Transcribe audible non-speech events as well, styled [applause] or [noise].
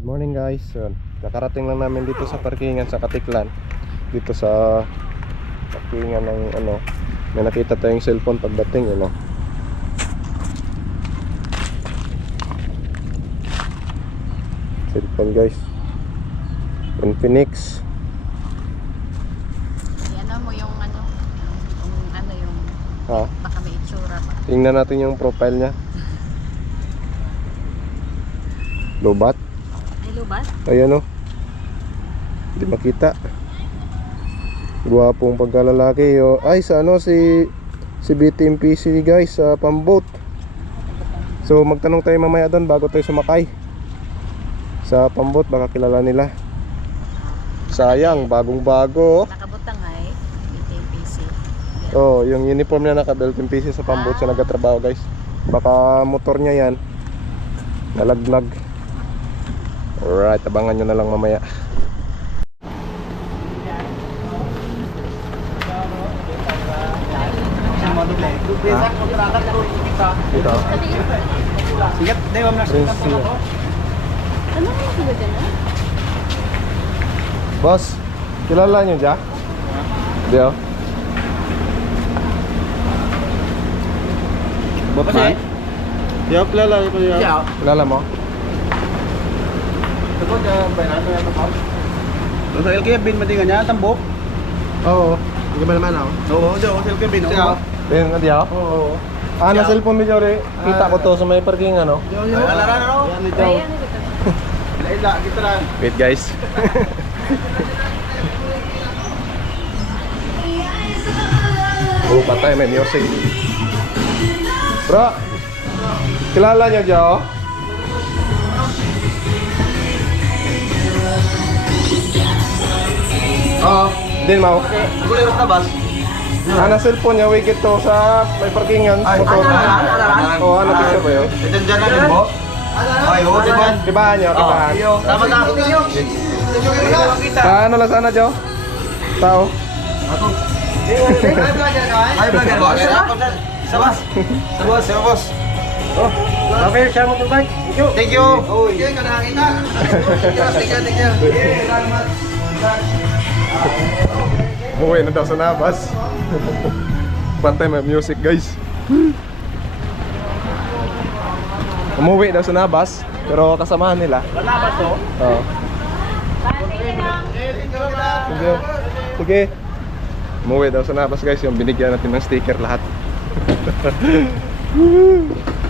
Good morning guys. Yun, kakarating lang namin dito sa parkingan sa Katiklan. Dito sa parkingan ng ano, may nakita tayong cellphone pagdating, ano. Cellphone guys. Infinix. Yan mo yung ano, yung ano yung Ha? baka may itsura pa. Tingnan natin yung profile niya. [laughs] Lobat. Hello ba? Ayan o. Hindi makita. Guwapong pagkalalaki o. Ay sa ano si si BTMPC guys sa pamboat. So magtanong tayo mamaya doon bago tayo sumakay. Sa pamboat baka kilala nila. Sayang, bagong bago. Nakabutang ay BTPC. Oh, yung uniform niya naka-belt and PC sa pamboat siya nagtatrabaho guys. Baka motor niya yan. Nalaglag. Alright, abangan nyo na lang mamaya. Dito. Sigat, dahil wala. Ano? Boss, kilala nyo dyan? Di oh. Bapak sih? Yo, kilala ko. Kilala mo? Ito dia bayaran mo yung account. Terus sa LK bin mendingan niya tambok. Oo. Hindi ba naman ako? Oo, jo, sa LK bin. Oo. Ayun, nga di oh. Oo. Ah, na cellphone mo Jory. Kita ko to sa may parking ano. Yo, yo. Wala na no. Yan ito. Ayan, ito. Laila kita lang. Wait guys. [laughs] oh, patay may music. Bro, kilala niyo Jo? Din mau. Boleh rok tabas. Ana cellphone niya, wigit to sa may parkingan. motor. Oh, ano picture ba yun? Ito dyan na din po. Ay, oo, dyan. Kibahan niyo, kibahan. Tama na. Sa ano lang sana Jo? Tao. Ay, vlogger. Sa bas. Sa bas, sa bas. Oh, okay, siya mo tubay. Thank you. Thank you. Thank you, ka nakakita. Thank you, thank you, thank you. Eh, salamat. [laughs] Umuwi na daw sa nabas. [laughs] Pantay may music guys. Umuwi daw sa nabas, pero kasamahan nila. Nabas to? Oo. Sige. Sige. Umuwi daw sa nabas guys, yung binigyan natin ng sticker lahat. [laughs]